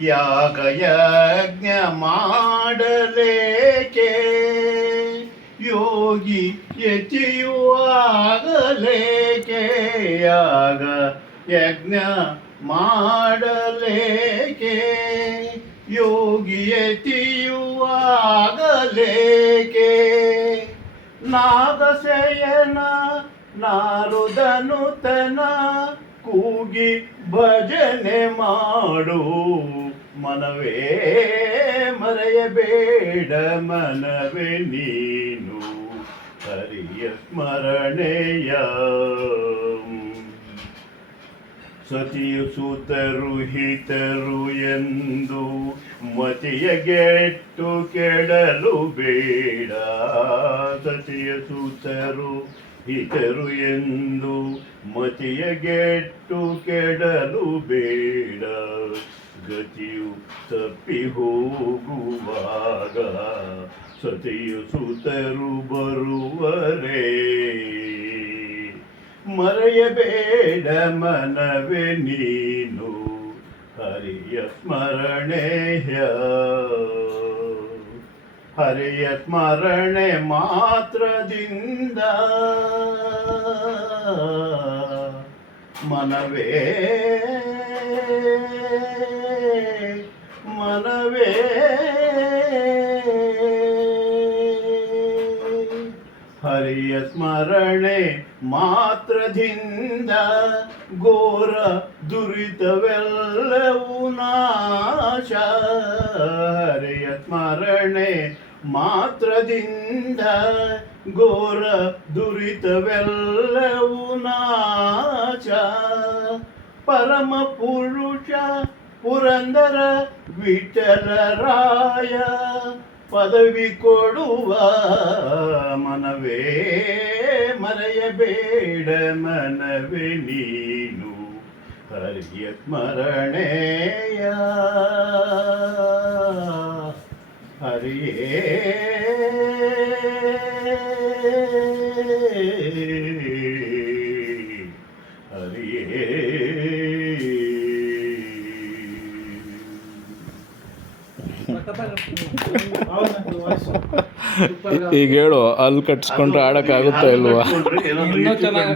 ಯಾಗಯಜ್ಞ ಮಾಡಲೇಕೆ ಯೋಗಿ ಯತಿಯುವಾಗಲೇಕೆ ಯಾಗ ಯಜ್ಞ ಮಾಡಲೇಕೆ ಯೋಗಿ ಯತಿಯುವಾಗಲೇಕೆ ನಾಗಸೇಯನ ನಾರುದನುತನ ಕೂಗಿ ಭಜನೆ ಮಾಡು ಮನವೇ ಮರೆಯಬೇಡ ಮನವೇ ನೀನು ಹರಿಯ ಸ್ಮರಣೆಯ ಸತಿಯು ಸೂತರು ಹಿತರು ಎಂದು ಮತಿಯ ಗೆಟ್ಟು ಕೆಡಲು ಬೇಡ ಸತಿಯ ಸೂತರು ಹಿತರು ಎಂದು ಮತಿಯ ಗೆಟ್ಟು ಕೆಡಲು ಬೇಡ ಗತಿಯು ತಪ್ಪಿ ಹೋಗುವಾಗ ಸತಿಯು ಸುತರು ಬರುವರೇ ಮರೆಯಬೇಡ ಮನವೇ ನೀನು ಹರಿಯ ಸ್ಮರಣೆಯ ಹರಿಯ ಸ್ಮರಣೆ ಮಾತ್ರದಿಂದ ಮನವೇ ಮನವೇ ಹರಿಯ ಸ್ಮರಣೆ ಮಾತ್ರದಿಂದ ಘೋರ ದುರಿತವೆಲ್ಲವೂ ನಾಶ ಹರಿಯ ಸ್ಮರಣೆ ಮಾತ್ರದಿಂದ ಘೋರ ದುರಿತವೆಲ್ಲವೂ ನಾಶ ಪರಮ ಪುರುಷ ಪುರಂದರ ವಿಠಲರಾಯ ಪದವಿ ಕೊಡುವ ಮನವೇ ಮರೆಯಬೇಡ ಮನವೇ ನೀನು ಹರಿಯ ಸ್ಮರಣೆಯ ಹರಿಯೇ ಹರಿಯೇ ಈಗ ಹೇಳು ಅಲ್ಲಿ ಕಟ್ಸ್ಕೊಂಡ್ರೆ ಆಡಕ್ಕಾಗುತ್ತಾ ಇಲ್ವಾ? ಇನ್ನೂ ಚೆನ್ನಾಗಿ